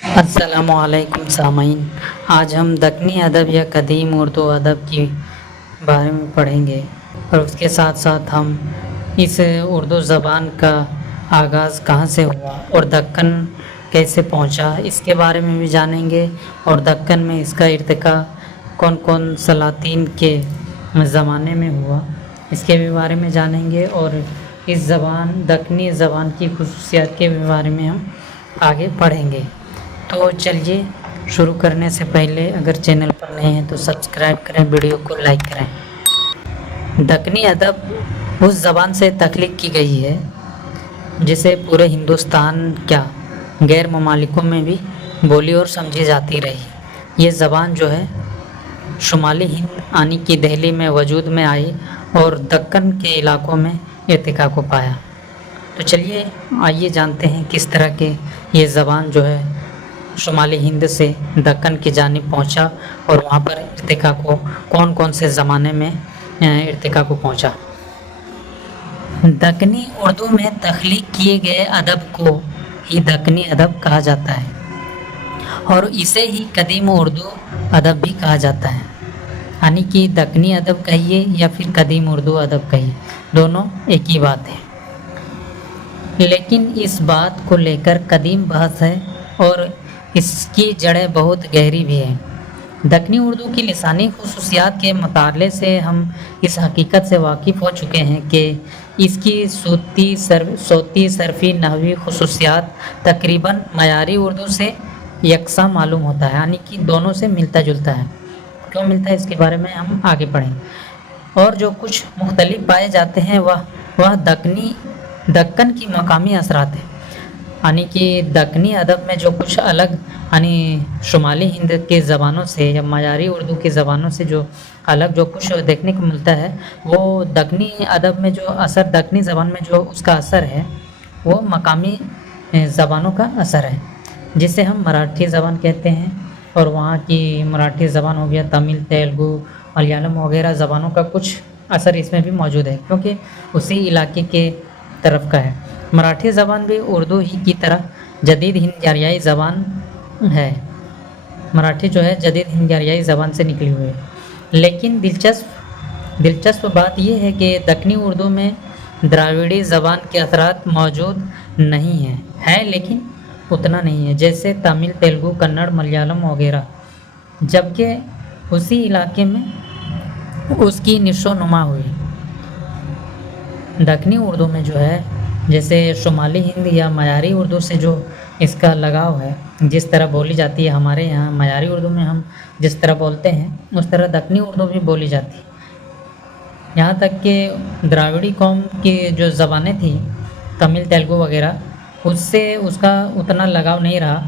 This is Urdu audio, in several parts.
السلام علیکم سامعین، آج ہم دکنی ادب یا قدیم اردو ادب کے بارے میں پڑھیں گے، اور اس کے ساتھ ساتھ ہم اس اردو زبان کا آغاز کہاں سے ہوا اور دکن کیسے پہنچا اس کے بارے میں بھی جانیں گے، اور دکن میں اس کا ارتقاء کون کون سلاطین کے زمانے میں ہوا اس کے بھی بارے میں جانیں گے، اور اس دکنی زبان کی خصوصیات کے بھی بارے میں ہم آگے پڑھیں گے۔ تو چلیے، شروع کرنے سے پہلے اگر چینل پر نئے ہیں تو سبسکرائب کریں، ویڈیو کو لائک کریں۔ دکنی ادب اس زبان سے تخلیق کی گئی ہے جسے پورے ہندوستان کیا غیر ممالکوں میں بھی بولی اور سمجھی جاتی رہی۔ یہ زبان جو ہے شمالی ہند یعنی کہ دہلی میں وجود میں آئی اور دکن کے علاقوں میں ارتقاء کو پایا۔ تو چلیے آئیے جانتے ہیں کس طرح کے یہ زبان جو ہے شمالی ہند سے دکن کی جانب پہنچا اور وہاں پر ارتقاء کو کون کون سے زمانے میں ارتقاء کو پہنچا۔ دکنی اردو میں تخلیق کیے گئے ادب کو ہی دکنی ادب کہا جاتا ہے، اور اسے ہی قدیم اردو ادب بھی کہا جاتا ہے، یعنی کہ دکنی ادب کہیے یا پھر قدیم اردو ادب کہیے، دونوں ایک ہی بات ہے۔ لیکن اس بات کو لے کر قدیم بحث ہے اور اس کی جڑیں بہت گہری بھی ہیں۔ دکنی اردو کی لسانی خصوصیات کے مطالعے سے ہم اس حقیقت سے واقف ہو چکے ہیں کہ اس کی صوتی صرفی نحوی خصوصیات تقریباً معیاری اردو سے یکساں معلوم ہوتا ہے، یعنی کہ دونوں سے ملتا جلتا ہے۔ کیوں ملتا ہے اس کے بارے میں ہم آگے پڑھیں، اور جو کچھ مختلف پائے جاتے ہیں وہ دکن کی مقامی اثرات ہیں، یعنی کہ دکنی ادب میں جو کچھ الگ یعنی شمالی ہند کے زبانوں سے یا معیاری اردو کی زبانوں سے جو الگ جو کچھ دیکھنے کو ملتا ہے، وہ دکنی ادب میں جو اثر، دکنی زبان میں جو اس کا اثر ہے وہ مقامی زبانوں کا اثر ہے، جسے ہم مراٹھی زبان کہتے ہیں، اور وہاں کی مراٹھی زبان ہو گیا، تمل، تیلگو، ملیالم وغیرہ زبانوں کا کچھ اثر اس میں بھی موجود ہے، کیونکہ اسی علاقے کے طرف کا ہے۔ مراٹھی زبان بھی اردو ہی کی طرح جدید ہند آریائی زبان ہے، مراٹھی جو ہے جدید ہند آریائی زبان سے نکلی ہوئی ہے، لیکن دلچسپ بات یہ ہے کہ دکنی اردو میں دراوڑی زبان کے اثرات موجود نہیں ہیں لیکن اتنا نہیں ہے جیسے تمل، تیلگو، کنڑ، ملیالم وغیرہ، جبکہ اسی علاقے میں اس کی نشو نما ہوئی۔ دکنی اردو میں جو ہے جیسے شمالی ہند یا معیاری اردو سے جو اس کا لگاؤ ہے، جس طرح بولی جاتی ہے ہمارے یہاں معیاری اردو میں ہم جس طرح بولتے ہیں اس طرح دکنی اردو بھی بولی جاتی ہے۔ یہاں تک کہ دراوڑی قوم کی جو زبانیں تھیں تمل، تیلگو وغیرہ، اس سے اس کا اتنا لگاؤ نہیں رہا،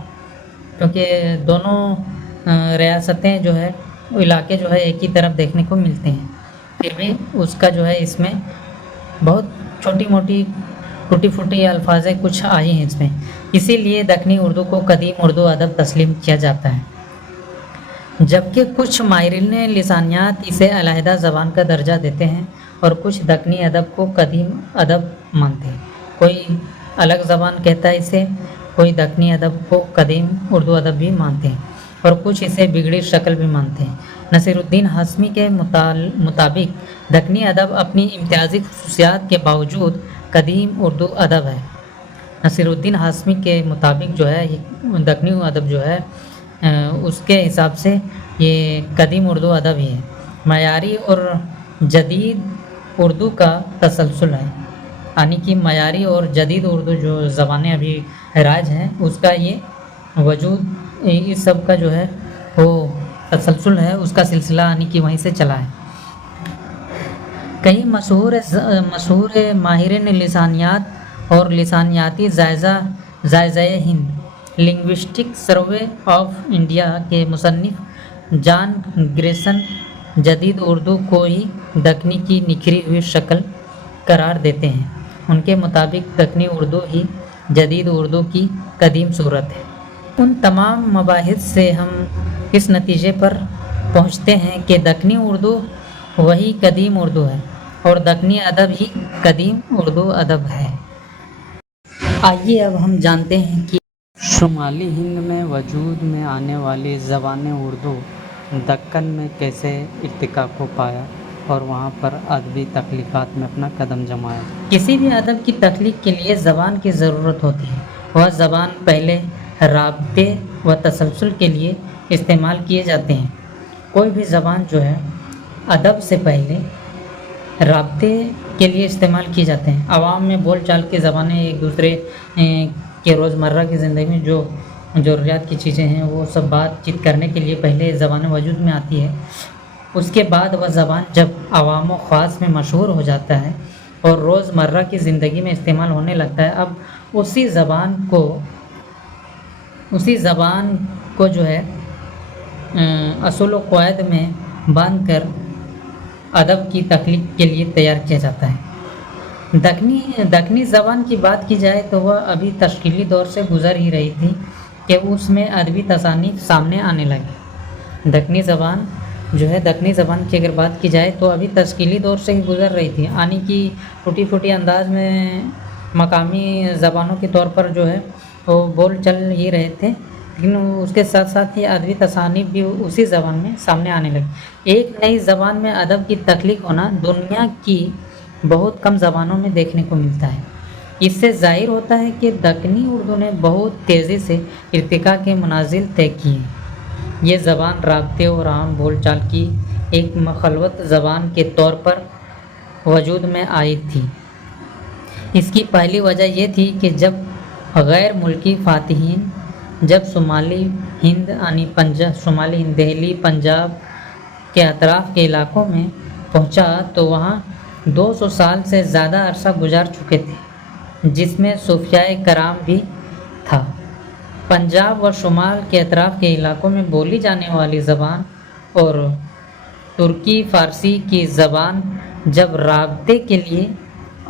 کیونکہ دونوں ریاستیں جو ہے علاقے جو ہے ایک ہی طرف دیکھنے کو ملتے ہیں، پھر بھی اس کا جو ہے اس میں بہت چھوٹی موٹی ٹوٹی پھوٹی الفاظیں کچھ آئی ہیں اس میں، اسی لیے دکنی اردو کو قدیم اردو ادب تسلیم کیا جاتا ہے، جبکہ کچھ ماہرین لسانیات اسے علیحدہ زبان کا درجہ دیتے ہیں اور کچھ دکنی ادب کو قدیم ادب مانتے ہیں۔ کوئی الگ زبان کہتا ہے اسے، کوئی دکنی ادب کو قدیم اردو ادب بھی مانتے ہیں، اور کچھ اسے بگڑی شکل بھی مانتے ہیں۔ نصیر الدین ہاشمی کے مطابق دکنی ادب اپنی امتیازی خصوصیات کے باوجود قدیم اردو ادب ہے۔ نصیر الدین ہاشمی کے مطابق جو ہے دکنی ادب جو ہے اس کے حساب سے یہ قدیم اردو ادب ہی ہے، معیاری اور جدید اردو کا تسلسل ہے، یعنی کہ معیاری اور جدید اردو جو زبانیں ابھی رائج ہیں اس کا یہ وجود، اس سب کا جو ہے وہ تسلسل ہے، اس کا سلسلہ یعنی کہ وہیں سے چلا ہے۔ کئی مشہور ماہرین لسانیات اور لسانیاتی جائزہ ہند لنگوسٹک سروے آف انڈیا کے مصنف جان گریسن جدید اردو کو ہی دکنی کی نکھری ہوئی شکل قرار دیتے ہیں۔ ان کے مطابق دکنی اردو ہی جدید اردو کی قدیم صورت ہے۔ ان تمام مباحث سے ہم اس نتیجے پر پہنچتے ہیں کہ دکنی اردو وہی قدیم اردو ہے اور دکنی ادب ہی قدیم اردو ادب ہے۔ آئیے اب ہم جانتے ہیں کہ شمالی ہند میں وجود میں آنے والی زبان اردو دکن میں کیسے ارتقا کو پایا اور وہاں پر ادبی تخلیقات میں اپنا قدم جمایا؟ کسی بھی ادب کی تخلیق کے لیے زبان کی ضرورت ہوتی ہے۔ وہ زبان پہلے رابطے و تسلسل کے لیے استعمال کیے جاتے ہیں۔ کوئی بھی زبان جو ہے ادب سے پہلے رابطے کے لیے استعمال کیے جاتے ہیں۔ عوام میں بول چال کی زبانیں ایک دوسرے کے روزمرہ کی زندگی میں جو ضروریات کی چیزیں ہیں وہ سب بات چیت کرنے کے لیے پہلے زبان وجود میں آتی ہے۔ اس کے بعد وہ زبان جب عوام و خاص میں مشہور ہو جاتا ہے اور روزمرہ کی زندگی میں استعمال ہونے لگتا ہے، اب اسی زبان کو جو ہے اصول و قواعد میں باندھ کر ادب کی تخلیق کے لیے تیار کیا جاتا ہے۔ دکنی زبان کی بات کی جائے تو وہ ابھی تشکیلی دور سے گزر ہی رہی تھی کہ اس میں ادبی تصانیف سامنے آنے لگی۔ دکنی زبان کی اگر بات کی جائے تو ابھی تشکیلی دور سے ہی گزر رہی تھی، یعنی کہ ٹوٹی پھوٹی انداز میں مقامی زبانوں کے طور پر جو ہے وہ بول چل ہی رہے تھے، لیکن اس کے ساتھ ساتھ ہی ادبی تصانیف بھی اسی زبان میں سامنے آنے لگی۔ ایک نئی زبان میں ادب کی تخلیق ہونا دنیا کی بہت کم زبانوں میں دیکھنے کو ملتا ہے۔ اس سے ظاہر ہوتا ہے کہ دکنی اردو نے بہت تیزی سے ارتقاء کے منازل طے کیے۔ یہ زبان رابطے اور عام بول چال کی ایک مخلوط زبان کے طور پر وجود میں آئی تھی۔ اس کی پہلی وجہ یہ تھی کہ جب غیر ملکی فاتحین جب شمالی ہند دہلی، پنجاب کے اطراف کے علاقوں میں پہنچا تو وہاں 200 سال سے زیادہ عرصہ گزار چکے تھے، جس میں صوفیاء کرام بھی تھا۔ پنجاب و شمال کے اطراف کے علاقوں میں بولی جانے والی زبان اور ترکی فارسی کی زبان جب رابطے کے لیے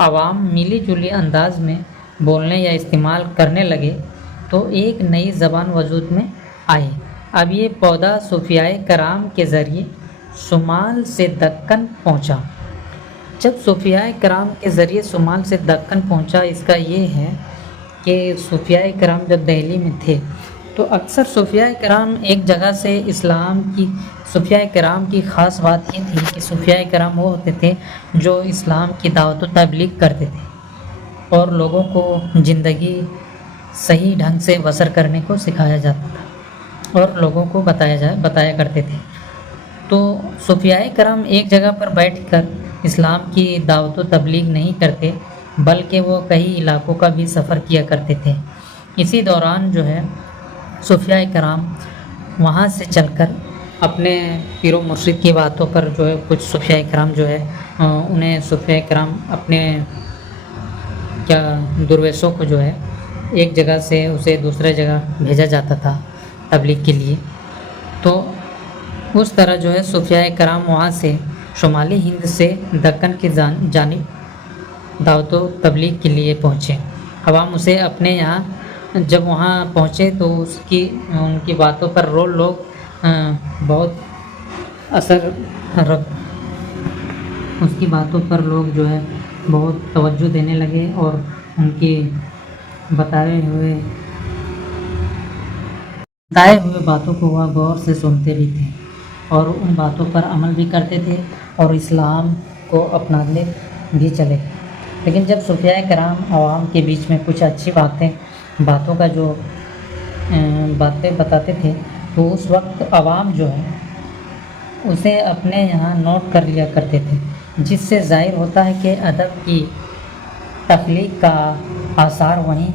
عوام ملی جلی انداز میں بولنے یا استعمال کرنے لگے تو ایک نئی زبان وجود میں آئی۔ اب یہ پودا صوفیاء کرام کے ذریعے شمال سے دکن پہنچا۔ جب صوفیاء کرام کے ذریعے شمال سے دکن پہنچا، اس کا یہ ہے کہ صوفیاء کرام جب دہلی میں تھے تو اکثر صوفیاء کرام ایک جگہ سے صوفیاء کرام کی خاص بات یہ تھی کہ صوفیاء کرام وہ ہوتے تھے جو اسلام کی دعوت و تبلیغ کرتے تھے اور لوگوں کو زندگی صحیح ڈھنگ سے بسر کرنے کو سکھایا جاتا تھا اور لوگوں کو بتایا کرتے تھے۔ تو صوفیاء کرام ایک جگہ پر بیٹھ کر اسلام کی دعوت و تبلیغ نہیں کرتے بلکہ وہ کئی علاقوں کا بھی سفر کیا کرتے تھے۔ اسی دوران جو ہے صوفیاء کرام وہاں سے چل کر اپنے پیر و مرشد کی باتوں پر جو ہے کچھ صوفیاء کرام جو ہے انہیں صوفیاء کرام اپنے درویشوں کو جو ہے ایک جگہ سے اسے دوسرے جگہ بھیجا جاتا تھا تبلیغ کے لیے۔ تو اس طرح جو ہے صوفیاء کرام وہاں سے شمالی ہند سے دکن کی جانب دعوت و تبلیغ کے لیے پہنچے۔ عوام اسے اپنے یہاں جب وہاں پہنچے تو ان کی باتوں پر لوگ بہت اثر رکھ اس کی باتوں پر لوگ جو ہے بہت توجہ دینے لگے اور ان کی بتائے ہوئے باتوں کو وہ غور سے سنتے بھی تھے اور ان باتوں پر عمل بھی کرتے تھے اور اسلام کو اپنانے بھی چلے۔ لیکن جب صوفیاء کرام عوام کے بیچ میں کچھ اچھی باتوں کا جو باتیں بتاتے تھے تو اس وقت عوام جو ہے اسے اپنے یہاں نوٹ کر لیا کرتے تھے، جس سے ظاہر ہوتا ہے کہ ادب کی تخلیق کا آثار وہیں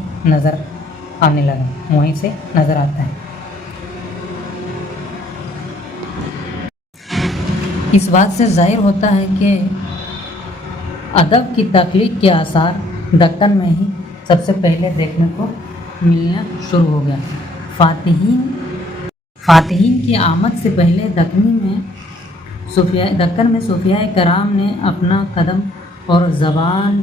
سے نظر آتا ہے۔ اس بات سے ظاہر ہوتا ہے کہ ادب کی تخلیق کے آثار دکن میں ہی سب سے پہلے دیکھنے کو ملنا شروع ہو گیا۔ فاتحین کی آمد سے پہلے دکن میں صوفیاء کرام نے اپنا قدم اور زبان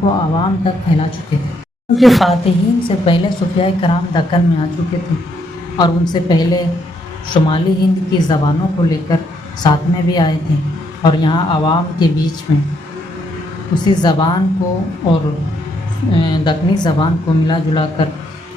کو عوام تک پھیلا چکے تھے، کیونکہ فاتحین سے پہلے صوفیاء کرام دکن میں آ چکے تھے اور ان سے پہلے شمالی ہند کی زبانوں کو لے کر ساتھ میں بھی آئے تھے اور یہاں عوام کے بیچ میں اسی زبان کو اور دکنی زبان کو ملا جلا کر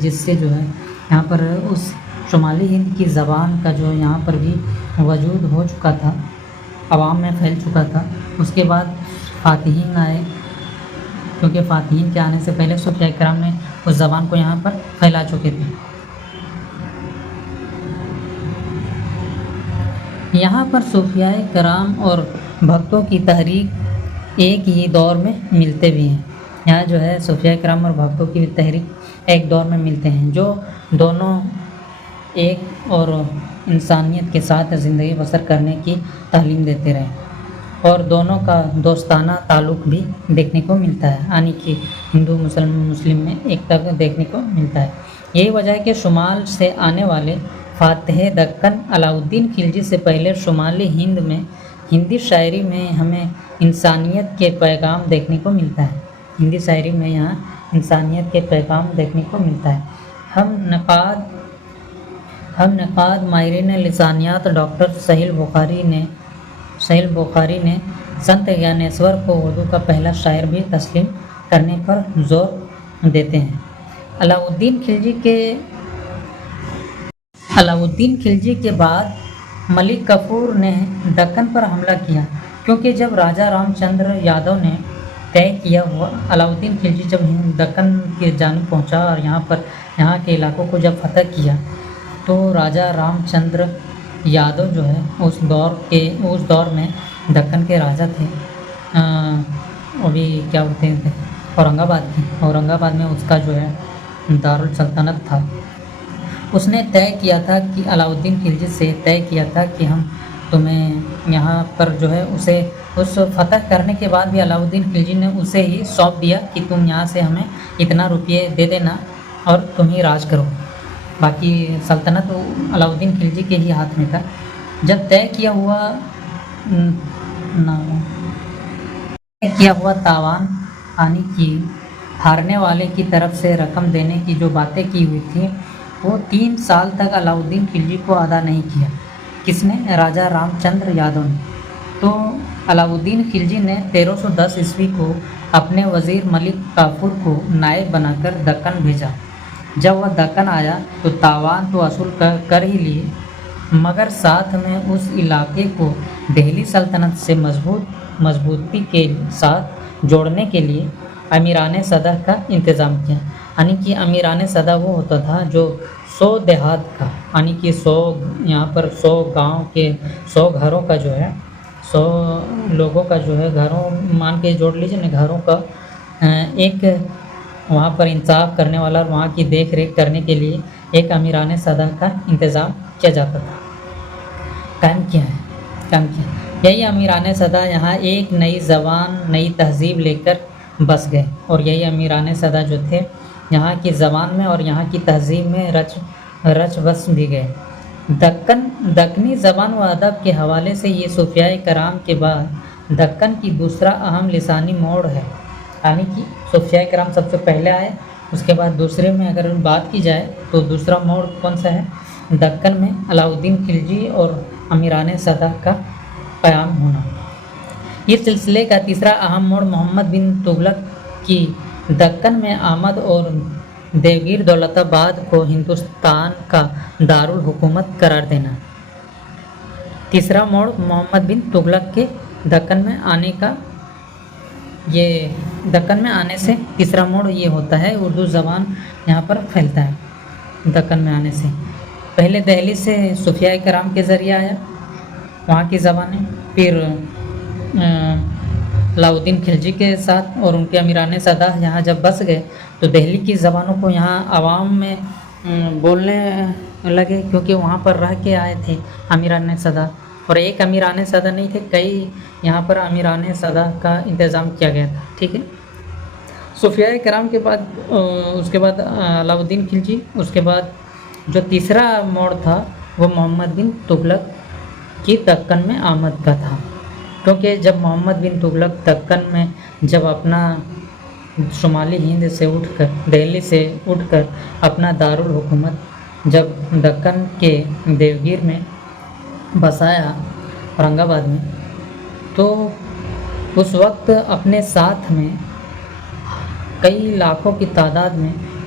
جس سے جو ہے یہاں پر اس شمالی ہند کی زبان کا جو یہاں پر بھی وجود ہو چکا تھا، عوام میں پھیل چکا تھا۔ اس کے بعد فاتحین آئے، کیونکہ فاتحین کے آنے سے پہلے صوفیاء کرام نے اس زبان کو یہاں پر پھیلا چکے تھے۔ یہاں پر صوفیاء کرام اور بھکتوں کی تحریک ایک ہی دور میں ملتے بھی ہیں۔ یہاں جو ہے صوفیاء کرام اور بھکتوں کی تحریک ایک دور میں ملتے ہیں، جو دونوں ایک اور انسانیت کے ساتھ زندگی بسر کرنے کی تعلیم دیتے رہے، اور دونوں کا دوستانہ تعلق بھی دیکھنے کو ملتا ہے، یعنی کہ ہندو مسلم میں ایک طرح دیکھنے کو ملتا ہے۔ یہی وجہ ہے کہ شمال سے آنے والے فاتح دکن علاء الدین خلجی سے پہلے شمالی ہند میں ہندی شاعری میں ہمیں انسانیت کے پیغام دیکھنے کو ملتا ہے۔ ہندی شاعری میں یہاں انسانیت کے پیغام دیکھنے کو ملتا ہے۔ ہم نقاد ماہرین لسانیات ڈاکٹر سہیل بخاری نے سنت گیانیسور کو اردو کا پہلا شاعر بھی تسلیم کرنے پر زور دیتے ہیں۔ علاء الدین خلجی کے بعد ملک کفور نے دکن پر حملہ کیا، کیونکہ جب راجہ رام چندر یادو نے طے کیا ہوا علاء الدین خلجی جب دکن کی جانب پہنچا اور یہاں کے علاقوں کو جب فتح کیا، تو راجہ رام چندر یادو جو ہے اس دور میں دکن کے راجہ تھے، ابھی کیا بولتے ہیں اورنگ آباد میں اس کا جو ہے دارالسلطنت تھا۔ اس نے طے کیا تھا کہ علاء الدین خلجی سے طے کیا تھا کہ ہم تمہیں یہاں پر جو ہے اسے اس فتح کرنے کے بعد بھی علاء الدین خلجی نے اسے ہی سونپ دیا کہ تم یہاں سے ہمیں اتنا روپیے دے دینا اور تم ہی راج کرو، باقی سلطنت علاء الدین خلجی کے ہی ہاتھ میں تھا۔ جب طے کیا ہوا تاوان یعنی کہ ہارنے والے کی طرف سے رقم دینے کی جو باتیں کی ہوئی تھیں، وہ 3 سال تک علاء الدین خلجی کو ادا نہیں کیا۔ کس نے؟ راجہ رام چندر یادو نے۔ تو علاء الدین خلجی نے 1310 عیسوی کو اپنے وزیر ملک کافور کو نائب بنا کر دکن بھیجا۔ جب وہ دکن آیا تو تاوان تو وصول کر ہی لیے، مگر ساتھ میں اس علاقے کو دہلی سلطنت سے مضبوطی کے ساتھ جوڑنے کے لیے امیران سدہ کا انتظام کیا۔ یعنی کہ امیران سدہ وہ ہوتا تھا جو 100 دیہات کا، یعنی کہ 100 یہاں پر 100 گاؤں کے 100 گھروں کا جو ہے 100 لوگوں کا جو ہے گھروں مان کے جوڑ لیجیے نا، گھروں کا ایک وہاں پر انصاف کرنے والا اور وہاں کی دیکھ ریکھ کرنے کے لیے ایک امیران سدہ کا انتظام کیا جاتا تھا، قائم کیا۔ یہی امیران سدہ یہاں ایک نئی زبان نئی تہذیب لے کر بس گئے، اور یہی امیران سدہ جو تھے یہاں کی زبان میں اور یہاں کی تہذیب میں رچ بس بھی گئے۔ دکنی زبان و ادب کے حوالے سے یہ صوفیاء کرام کے بعد دکن کی دوسرا اہم لسانی موڑ ہے، یعنی کہ صوفیاء کرام سب سے پہلے آئے، اس کے بعد دوسرے میں اگر بات کی جائے تو دوسرا موڑ کون سا ہے؟ دکن میں علاء الدین خلجی اور امیران سدہ کا قیام ہونا۔ اس سلسلے کا تیسرا اہم موڑ محمد بن تغلق کی دکن میں آمد اور دیوگیر دولت آباد کو ہندوستان کا دارالحکومت قرار دینا۔ تیسرا موڑ محمد بن تغلق کے دکن میں آنے کا، یہ دکن میں آنے سے تیسرا موڑ یہ ہوتا ہے اردو زبان یہاں پر پھیلتا ہے۔ دکن میں آنے سے پہلے دہلی سے صوفیاء کرام کے ذریعے آیا وہاں کی زبانیں، پھر علاء الدین خلجی کے ساتھ اور ان کے امیران سدہ یہاں جب بس گئے تو دہلی کی زبانوں کو یہاں عوام میں بولنے لگے، کیونکہ وہاں پر رہ کے آئے تھے امیران سدہ، اور ایک امیران سدہ نہیں تھے، کئی یہاں پر امیران سدہ کا انتظام کیا گیا تھا۔ ٹھیک ہے، صوفیاء کرام کے بعد اس کے بعد علاء الدین خلجی، اس کے بعد جو تیسرا موڑ تھا وہ محمد بن تغلق کی دکن میں آمد کا تھا، کیونکہ جب محمد بن تغلق دکن میں جب اپنا شمالی ہند سے اٹھ کر دہلی سے اٹھ کر اپنا دارالحکومت جب دکن کے دیوگیر میں بسایا اورنگ آباد میں، تو اس وقت اپنے ساتھ میں کئی لاکھوں کی تعداد میں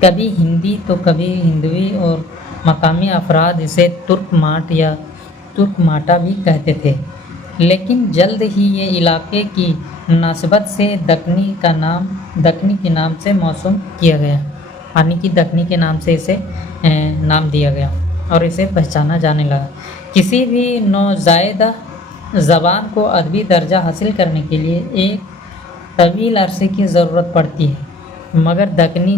کبھی ہندی تو کبھی ہندوی، اور مقامی افراد اسے ترک ماٹ یا ترک ماٹا بھی کہتے تھے، لیکن جلد ہی یہ علاقے کی نسبت سے دکنی کے نام سے موسوم کیا گیا، یعنی کہ دکنی کے نام سے اسے نام دیا گیا اور اسے پہچانا جانے لگا۔ کسی بھی نوزائیدہ زبان کو ادبی درجہ حاصل کرنے کے لیے ایک طویل عرصے کی ضرورت پڑتی ہے، مگر دکنی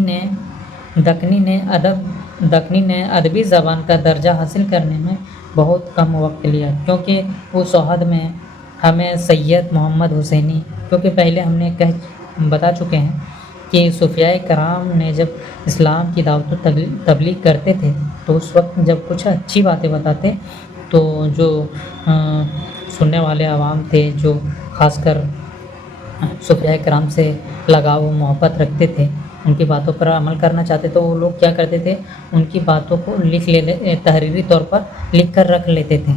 نے ادبی زبان کا درجہ حاصل کرنے میں بہت کم وقت لیا، کیونکہ اس عہد میں ہمیں سید محمد حسینی، کیونکہ پہلے ہم نے بتا چکے ہیں کہ صوفیائے کرام نے جب اسلام کی دعوت و تبلیغ کرتے تھے تو اس وقت جب کچھ اچھی باتیں بتاتے تو جو سننے والے عوام تھے، جو خاص کر صوفیائے کرام سے لگاؤ و محبت رکھتے تھے، ان کی باتوں پر عمل کرنا چاہتے تو وہ لوگ کیا کرتے تھے، ان کی باتوں کو تحریری طور پر لکھ کر رکھ لیتے تھے۔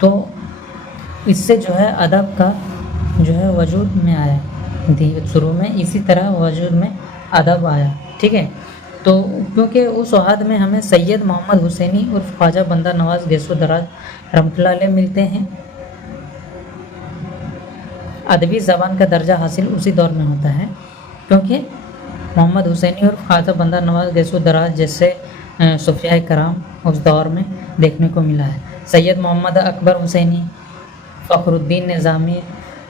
تو اس سے جو ہے ادب کا جو ہے وجود میں آیا، شروع میں اسی طرح وجود میں ادب آیا، ٹھیک ہے۔ تو کیونکہ اس عہد میں ہمیں سید محمد حسینی عرف خواجہ بندہ نواز گیسو دراز رحمۃ اللہ علیہ ملتے ہیں۔ ادبی زبان کا درجہ حاصل اسی دور میں ہوتا ہے، کیونکہ محمد حسینی عرف خواجہ بندہ نواز گیسو دراز جیسے صوفیائے کرام اس دور میں دیکھنے کو ملا ہے۔ سید محمد اکبر حسینی، فخر الدین نظامی،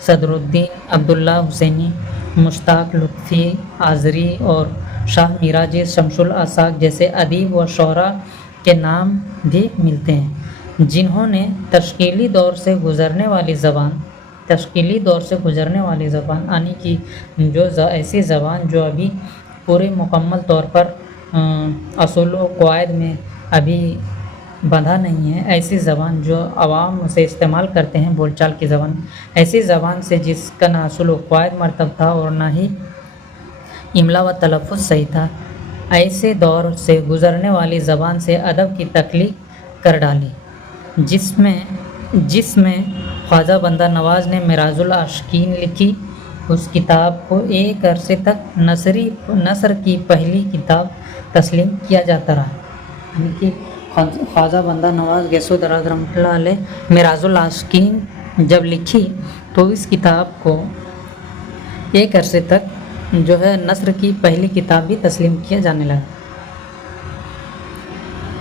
صدر الدین عبداللہ حسینی، مشتاق لطفی آذری اور شاہ میراجی شمس الآثاق جیسے ادیب و شعراء کے نام بھی ملتے ہیں، جنہوں نے تشکیلی دور سے گزرنے والی زبان یعنی کہ جو ایسی زبان جو ابھی پورے مکمل طور پر اصول و قواعد میں ابھی بندھا نہیں ہے، ایسی زبان جو عوام اسے استعمال کرتے ہیں بول چال کی زبان، ایسی زبان سے جس کا نہ اصول و قواعد مرتب تھا اور نہ ہی املا و تلفظ صحیح تھا، ایسے دور سے گزرنے والی زبان سے ادب کی تخلیق کر ڈالی، جس میں خواجہ بندہ نواز نے معراج العاشقین لکھی۔ اس کتاب کو ایک عرصے تک نثر کی پہلی کتاب تسلیم کیا جاتا رہا، یعنی کہ خواجہ بندہ نواز گیسو دراز رحمۃ اللہ علیہ معراج العاشقین جب لکھی تو اس کتاب کو ایک عرصے تک جو ہے نثر کی پہلی کتاب بھی تسلیم کیا جانے لگا۔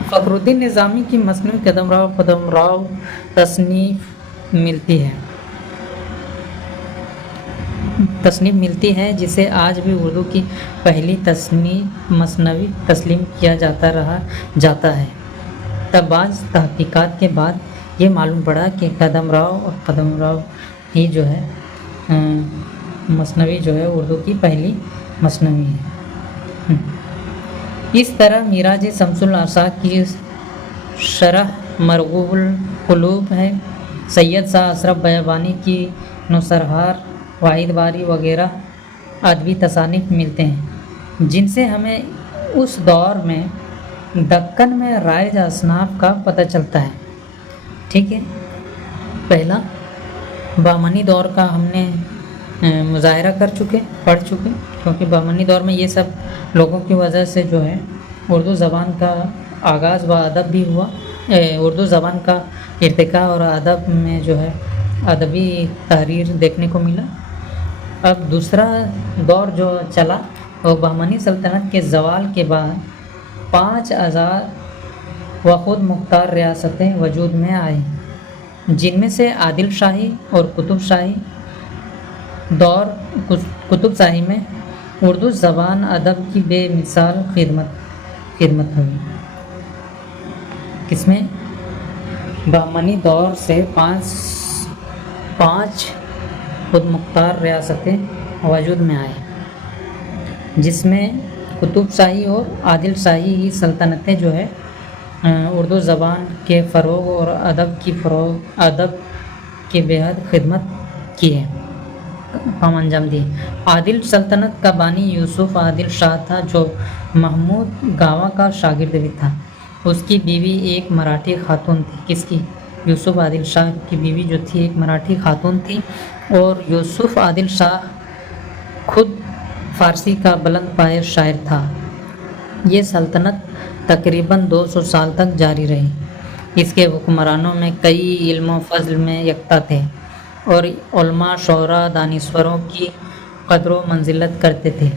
فخر الدین نظامی کی مثنوی قدم راؤ تصنیف ملتی ہے جسے آج بھی اردو کی پہلی تصنیف مثنوی تسلیم کیا جاتا ہے۔ تب بعض تحقیقات کے بعد یہ معلوم پڑا کہ قدم راؤ ہی جو ہے مثنوی جو ہے اردو کی پہلی مثنوی ہے۔ اس طرح میراج شمس الآثاق کی شرح مرغوب القلوب ہے، سید شاہ اشرف بیابانی کی نثرہار، واحد باری وغیرہ ادبی تصانیف ملتے ہیں، جن سے ہمیں اس دور میں دکن میں رائج اصناف کا پتہ چلتا ہے، ٹھیک ہے۔ پہلا بہمنی دور کا ہم نے مظاہرہ پڑھ چکے، کیونکہ بہمنی دور میں یہ سب لوگوں کی وجہ سے جو ہے اردو زبان کا آغاز و ادب بھی ہوا، اردو زبان کا ارتقاء اور ادب میں جو ہے ادبی تحریر دیکھنے کو ملا۔ اب دوسرا دور جو چلا وہ بہمنی سلطنت کے زوال کے بعد 5 آزاد و خود مختار ریاستیں وجود میں آئیں، جن میں سے عادل شاہی اور قطب شاہی دور قطب شاہی میں اردو زبان ادب کی بے مثال خدمت ہوئی۔ کس میں بہمنی دور سے 5 خود مختار ریاستیں وجود میں آئیں، جس میں قطب شاہی اور عادل شاہی سلطنتیں جو ہے اردو زبان کے فروغ اور ادب کی بےحد خدمت کی ہے، کام انجام دی۔ عادل سلطنت کا بانی یوسف عادل شاہ تھا، جو محمود گاوا کا شاگرد بھی تھا۔ اس کی بیوی ایک مراٹھی خاتون تھی۔ کس کی؟ یوسف عادل شاہ کی بیوی جو تھی ایک مراٹھی خاتون تھی، اور یوسف عادل شاہ خود فارسی کا بلند پائے شاعر تھا۔ یہ سلطنت تقریباً 200 سال تک جاری رہی۔ اس کے حکمرانوں میں کئی علم و فضل میں یکتا تھے اور علماء، شعراء، دانشوروں کی قدر و منزلت کرتے تھے۔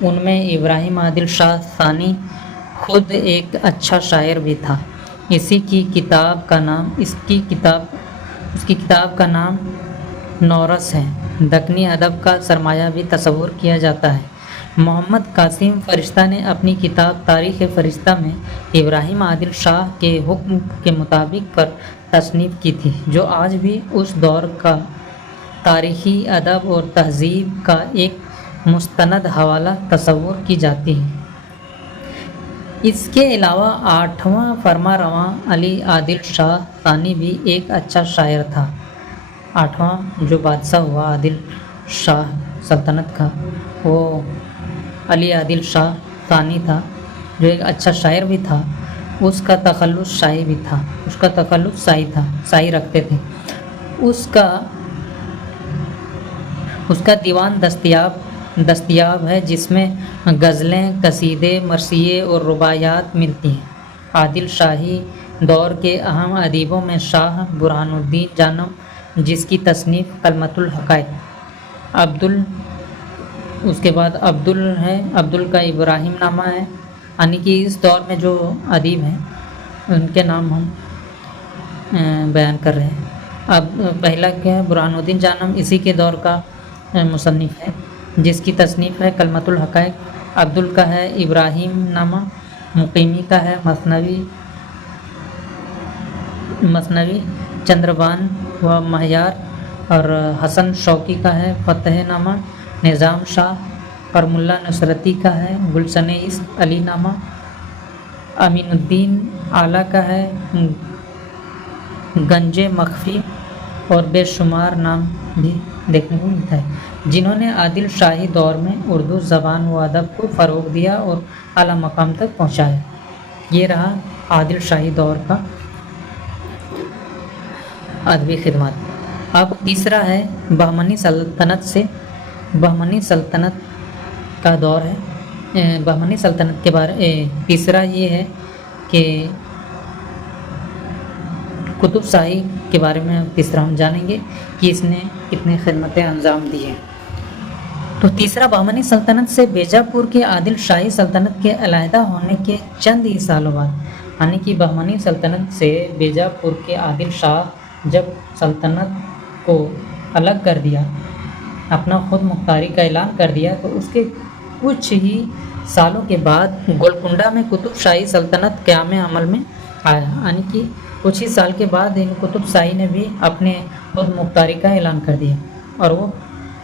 ان میں ابراہیم عادل شاہ ثانی خود ایک اچھا شاعر بھی تھا۔ اس کی کتاب کا نام نورس ہے۔ دکنی ادب کا سرمایہ بھی تصور کیا جاتا ہے۔ محمد قاسم فرشتہ نے اپنی کتاب تاریخ فرشتہ میں ابراہیم عادل شاہ کے حکم کے مطابق پر تصنیف کی تھی، جو آج بھی اس دور کا تاریخی ادب اور تہذیب کا ایک مستند حوالہ تصور کی جاتی ہے۔ اس کے علاوہ 8واں فرما رواں علی عادل شاہ ثانی بھی ایک اچھا شاعر تھا۔ 8واں جو بادشاہ ہوا عادل شاہ سلطنت کا، وہ علی عادل شاہ ثانی تھا، جو ایک اچھا شاعر بھی تھا۔ اس کا تخلص شاہی بھی تھا، اس کا تخلص شاہی رکھتے تھے۔ اس کا دیوان دستیاب ہے، جس میں غزلیں، قصیدے، مرثیے اور رباعیات ملتی ہیں۔ عادل شاہی دور کے اہم ادیبوں میں شاہ برہان الدین جانم، جس کی تصنیف کلمۃ الحقائق، اس کے بعد عبدل کا ابراہیم نامہ ہے، یعنی کہ اس دور میں جو ادیب ہیں ان کے نام ہم بیان کر رہے ہیں۔ اب پہلا کیا ہے؟ برہان الدین جانم اسی کے دور کا مصنف ہے، جس کی تصنیف ہے کلمۃ الحقائق۔ عبدل کا ہے ابراہیم نامہ، مقیمی کا ہے مثنوی چندربان و مہیار، اور حسن شوقی کا ہے فتح نامہ، نظام شاہ، اور ملا نصرتی کا ہے گلشن عشق علی نامہ۔ امین الدین اعلیٰ کا ہے گنج مخفی، اور بے شمار نام بھی دیکھنے کو ملتا ہے، جنہوں نے عادل شاہی دور میں اردو زبان و ادب کو فروغ دیا اور اعلیٰ مقام تک پہنچایا۔ یہ رہا عادل شاہی دور کا ادبی خدمات۔ اب تیسرا ہے بہمنی سلطنت کا دور ہے۔ بہمنی سلطنت کے بارے تیسرا یہ ہے کہ قطب شاہی کے بارے میں تیسرا ہم جانیں گے کہ اس نے کتنے خدمتیں انجام دی ہیں۔ تو تیسرا بہمنی سلطنت سے بیجاپور کی عادل شاہی سلطنت کے علیحدہ ہونے کے چند ہی سالوں بعد، یعنی کہ بہمنی سلطنت سے بیجاپور کے عادل شاہ جب سلطنت کو الگ کر دیا، اپنا خود مختاری کا اعلان کر دیا، تو اس کے کچھ ہی سالوں کے بعد گولکنڈہ میں قطب شاہی سلطنت قیام عمل میں آیا، یعنی کہ کچھ ہی سال کے بعد ان قطب شاہی نے بھی اپنے خود مختاری کا اعلان کر دیا، اور وہ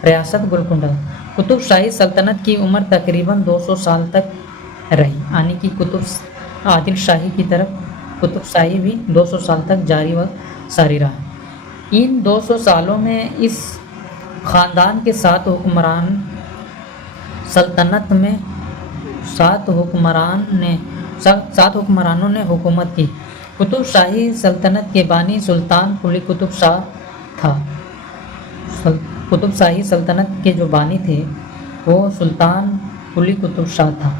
ریاست گولکنڈہ۔ قطب شاہی سلطنت کی عمر تقریباً 200 سال تک رہی، یعنی کہ عادل شاہی کی طرف قطب شاہی بھی 200 سال تک جاری و ساری رہا۔ ان 200 سالوں میں اس خاندان کے 7 حکمرانوں نے حکومت کی۔ قطب شاہی سلطنت کے بانی سلطان قلی قطب شاہ تھا۔ قطب شاہی سلطنت کے جو بانی تھے وہ سلطان قلی قطب شاہ تھا،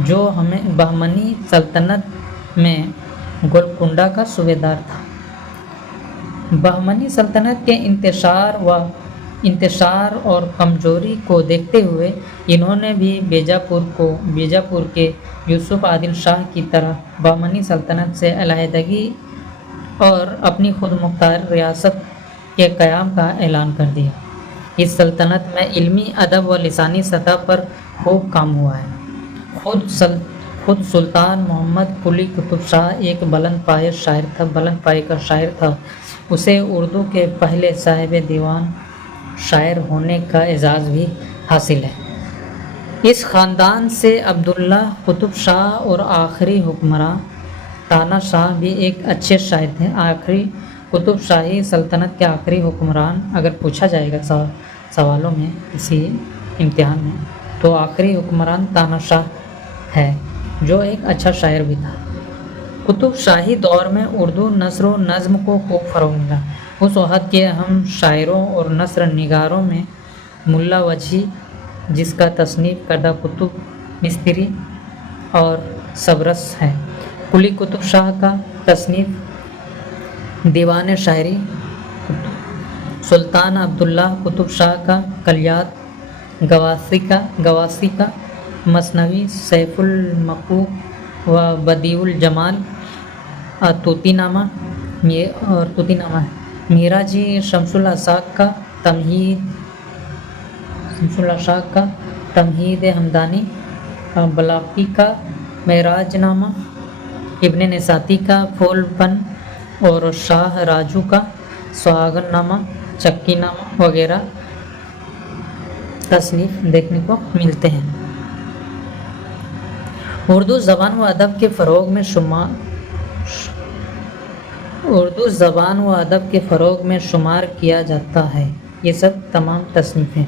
جو بہمنی سلطنت میں گولکنڈہ کا صوبیدار تھا۔ بہمنی سلطنت کے انتشار اور کمزوری کو دیکھتے ہوئے انہوں نے بھی بیجاپور کے یوسف عادل شاہ کی طرح بہمنی سلطنت سے علیحدگی اور اپنی خود مختار ریاست کے قیام کا اعلان کر دیا۔ اس سلطنت میں علمی، ادب و لسانی سطح پر خوب کام ہوا ہے۔ خود سلطان محمد قلی قطب شاہ ایک بلند پائے کا شاعر تھا۔ اسے اردو کے پہلے صاحب دیوان شاعر ہونے کا اعزاز بھی حاصل ہے۔ اس خاندان سے عبداللہ قطب شاہ اور آخری حکمراں تانا شاہ بھی ایک اچھے شاعر تھے۔ قطب شاہی سلطنت کے آخری حکمران اگر پوچھا جائے گا سوالوں میں کسی امتحان میں، تو آخری حکمران تانا شاہ ہے، جو ایک اچھا شاعر بھی تھا۔ قطب شاہی دور میں اردو نثر و نظم کو خوب فروغ ملا۔ اس وقت کے اہم شاعروں اور نثر نگاروں میں ملا وجہی، جس کا تصنیف کردہ کتب مستری اور سبرس ہے۔ قلی قطب شاہ کا تصنیف دیوان شاعری، سلطان عبداللہ قطب شاہ کا کلیات گواسی کا مثنوی، سیف المقوق و بدیع الجمال، طوطی نامہ ہے۔ میرا جی شمس الاشاق کا تمہید حمدانی، بلاقی کا معراج نامہ، ابن نساتی کا پھول پن اور شاہ راجو کا سہاگن نامہ، چکی نامہ وغیرہ تصنیف دیکھنے کو ملتے ہیں۔ اردو زبان و ادب کے فروغ میں شمار کیا جاتا ہے یہ سب تمام تصنیفیں،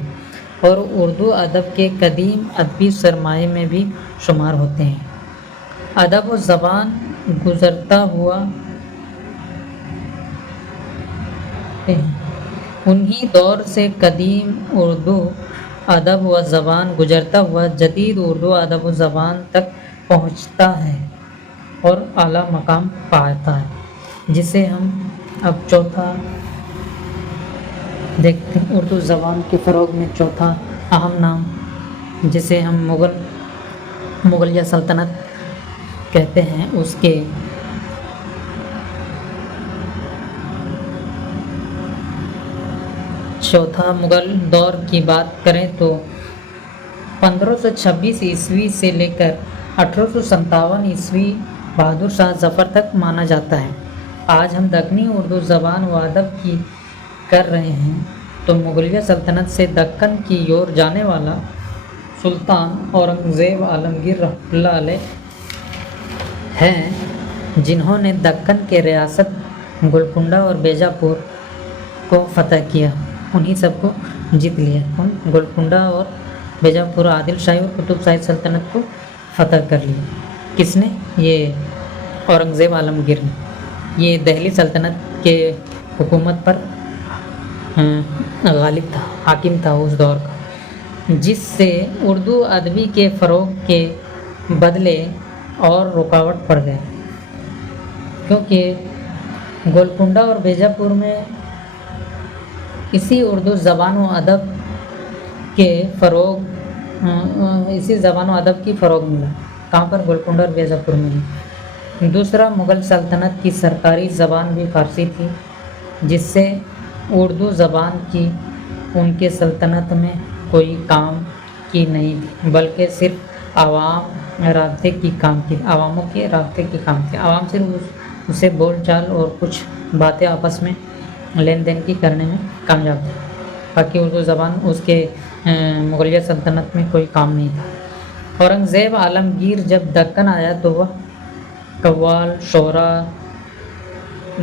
اور اردو ادب کے قدیم ادبی سرمایے میں بھی شمار ہوتے ہیں۔ ادب و زبان گزرتا ہوا انہی دور سے قدیم اردو ادب و زبان گزرتا ہوا جدید اردو ادب و زبان تک پہنچتا ہے اور اعلیٰ مقام پاتا ہے، جسے ہم اب چوتھا دیکھتے ہیں۔ اردو زبان کے فروغ میں چوتھا اہم نام، جسے ہم مغلیہ سلطنت کہتے ہیں، اس کے چوتھا مغل دور کی بات کریں تو 1526 عیسوی سے لے کر 1857 عیسوی بہادر شاہ ظفر تک مانا جاتا ہے۔ آج ہم دکنی اردو زبان و ادب کی کر رہے ہیں تو مغلیہ سلطنت سے دکن کی اور جانے والا سلطان اورنگزیب عالمگیر رحمۃ اللہ علیہ ہیں، جنہوں نے دکن کے ریاست گولکنڈہ اور بیجاپور کو فتح کیا، انہی سب کو جیت لیا۔ گولکنڈہ اور بیجاپور، عادل شاہی اور قطب شاہی سلطنت کو فتح کر لیا۔ کس نے؟ یہ اورنگزیب عالمگیر نے۔ یہ دہلی سلطنت کے حکومت پر غالب تھا، حاکم تھا اس دور کا، جس سے اردو ادبی کے فروغ کے بدلے اور رکاوٹ پڑ گئے، کیونکہ گولکنڈہ اور بیجاپور میں اسی زبان و ادب کی فروغ ملا۔ کہاں پر؟ گولکنڈہ اور بیجاپور میں۔ دوسرا، مغل سلطنت کی سرکاری زبان بھی فارسی تھی، جس سے اردو زبان کی ان کے سلطنت میں کوئی کام کی نہیں تھی، بلکہ صرف عواموں کے رابطے کی کام تھی۔ عوام صرف اسے بول چال اور کچھ باتیں آپس میں لین دین کی کرنے میں کامیاب تھی، باقی اردو زبان اس کے مغلیہ سلطنت میں کوئی کام نہیں تھا۔ اورنگزیب عالمگیر جب دکن آیا تو وہ قوال، شعراء،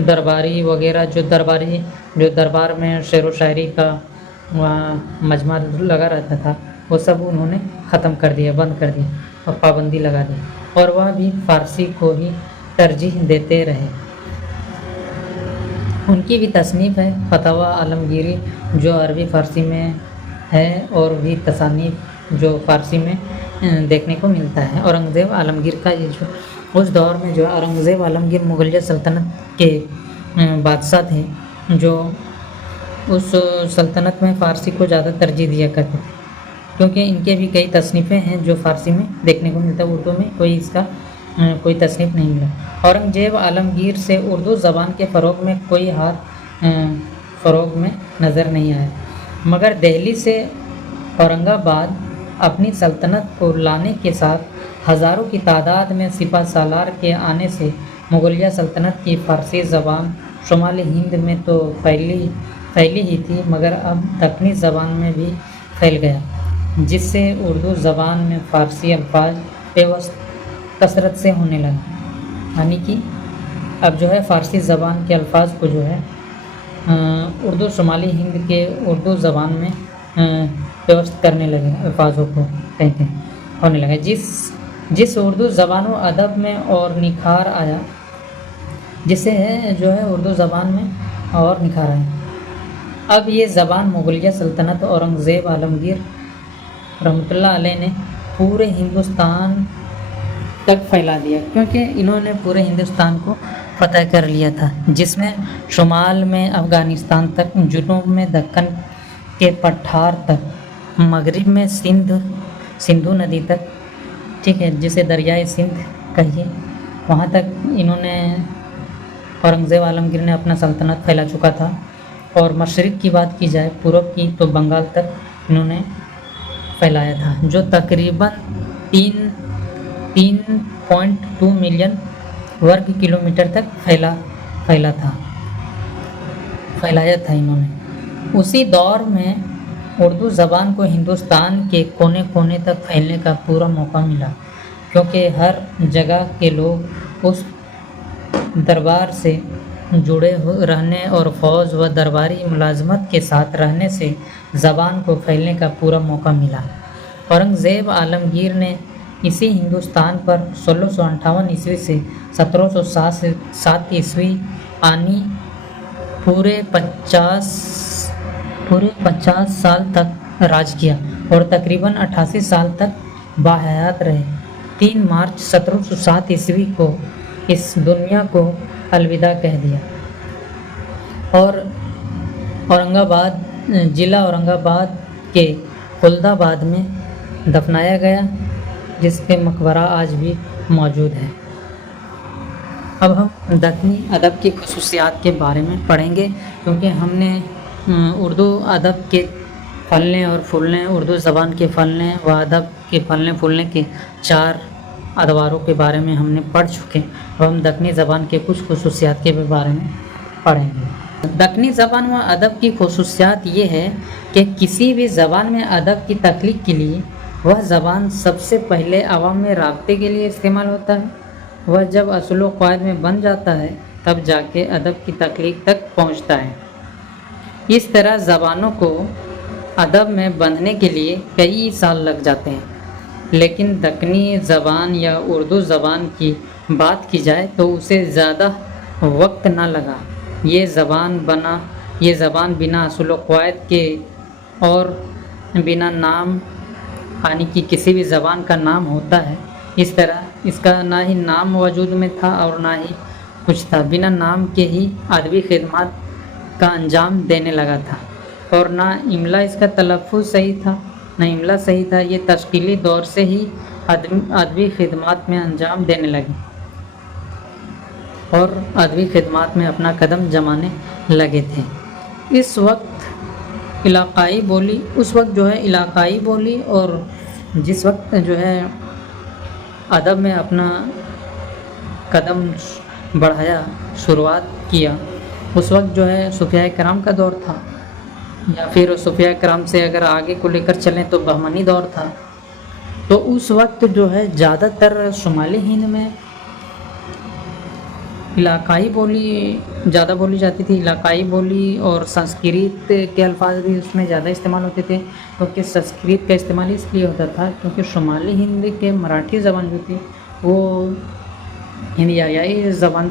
درباری وغیرہ جو دربار میں شعر و شاعری کا مجمع لگا رہتا تھا، وہ سب انہوں نے ختم کر دیا، بند کر دیا اور پابندی لگا دی، اور وہ بھی فارسی کو ہی ترجیح دیتے رہے۔ ان کی بھی تصنیف ہے فتاوی عالمگیری، جو عربی فارسی میں ہے، اور بھی تصانیف جو فارسی میں دیکھنے کو ملتا ہے۔ اورنگزیب عالمگیر کا یہ جو اس دور میں جو اورنگزیب عالمگیر مغلیہ سلطنت کے بادشاہ تھے، جو اس سلطنت میں فارسی کو زیادہ ترجیح دیا کرتے تھے، کیونکہ ان کے بھی کئی تصنیفیں ہیں جو فارسی میں دیکھنے کو ملتا ہے، اردو میں کوئی تصنیف نہیں ملا۔ اورنگزیب عالمگیر سے اردو زبان کے فروغ میں کوئی ہاتھ نظر نہیں آیا، مگر دہلی سے اورنگ آباد اپنی سلطنت کو لانے کے ساتھ ہزاروں کی تعداد میں سپہ سالار کے آنے سے مغلیہ سلطنت کی فارسی زبان شمالی ہند میں تو پھیلی ہی تھی، مگر اب دکنی زبان میں بھی پھیل گیا، جس سے اردو زبان میں فارسی الفاظ پیوست کثرت سے ہونے لگا، یعنی کہ اب جو ہے فارسی زبان کے الفاظ کو جو ہے اردو شمالی ہند کے اردو زبان میں پیوست کرنے لگے، الفاظوں کو کہتے ہیں ہونے لگا، جس اردو زبان و ادب میں اور نکھار آیا، جسے جو ہے اردو زبان میں اور نکھار آیا۔ اب یہ زبان مغلیہ سلطنت اورنگزیب عالمگیر رحمۃ اللہ علیہ نے پورے ہندوستان تک پھیلا دیا، کیونکہ انہوں نے پورے ہندوستان کو فتح کر لیا تھا، جس میں شمال میں افغانستان تک، جنوب میں دکن کے پٹھار تک، مغرب میں سندھو ندی تک، ٹھیک ہے، جسے دریائے سندھ کہیے، وہاں تک انہوں نے اورنگزیب عالمگیر نے اپنا سلطنت پھیلا چکا تھا۔ اور مشرق کی بات کی جائے، پورب کی، تو بنگال تک انہوں نے پھیلایا تھا، جو تقریباً 3.2 ملین ورگ کلومیٹر تک پھیلایا تھا انہوں نے۔ اسی دور میں اردو زبان کو ہندوستان کے کونے کونے تک پھیلنے کا پورا موقع ملا، کیونکہ ہر جگہ کے لوگ اس دربار سے جڑے رہنے اور فوج و درباری ملازمت کے ساتھ رہنے سے زبان کو پھیلنے کا پورا موقع ملا۔ اورنگزیب عالمگیر نے اسی ہندوستان پر 1658 عیسوی سے 1707 عیسوی آنی پورے 50 سال تک راج کیا اور تقریباً 88 سال تک باحیات رہے۔ 3 مارچ 1707 عیسوی کو اس دنیا کو الوداع کہہ دیا اور ضلع اورنگ آباد کے خلد آباد میں دفنایا گیا، جس کے مقبرہ آج بھی موجود ہے۔ اب ہم دکنی ادب کی خصوصیات کے بارے میں پڑھیں گے، کیونکہ ہم نے اردو ادب کے پھلنے اور پھولنے، اردو زبان کے پھلنے و ادب کے پھلنے پھولنے کے 4 ادواروں کے بارے میں ہم نے پڑھ چکے۔ اب ہم دکنی زبان کے کچھ خصوصیات کے بارے میں پڑھیں گے۔ دکنی زبان و ادب کی خصوصیات یہ ہے کہ کسی بھی زبان میں ادب کی تخلیق کے لیے وہ زبان سب سے پہلے عوام میں رابطے کے لیے استعمال ہوتا ہے۔ وہ جب اصول و قواعد میں بن جاتا ہے تب جا کے ادب کی تخلیق تک پہنچتا ہے۔ اس طرح زبانوں کو ادب میں بندھنے کے لیے کئی سال لگ جاتے ہیں، لیکن دکنی زبان یا اردو زبان کی بات کی جائے تو اسے زیادہ وقت نہ لگا۔ یہ زبان بنا اصول و قواعد کے اور بنا نام، یعنی کہ کسی بھی زبان کا نام ہوتا ہے، اس طرح اس کا نہ ہی نام وجود میں تھا اور نہ ہی کچھ تھا، بنا نام کے ہی ادبی خدمات کا انجام دینے لگا تھا، اور نہ املا اس کا تلفظ صحیح تھا، نہ املا صحیح تھا۔ یہ تشکیلی دور سے ہی ادبی خدمات میں انجام دینے لگے اور ادبی خدمات میں اپنا قدم جمانے لگے تھے۔ اس وقت علاقائی بولی اور جس وقت ادب میں اپنا قدم بڑھایا، شروعات کیا، اس وقت صوفیاء کرام کا دور تھا، یا پھر صوفیاء کرام سے اگر آگے کو لے کر چلیں تو بہمنی دور تھا۔ تو اس وقت زیادہ تر شمالی ہند میں علاقائی بولی زیادہ بولی جاتی تھی۔ علاقائی بولی اور سنسکرت کے الفاظ بھی اس میں زیادہ استعمال ہوتے تھے، کیونکہ سنسکرت کا استعمال اس لیے ہوتا تھا کیونکہ شمالی ہند کے مراٹھی زبان جو تھی وہ ہند آریائی زبان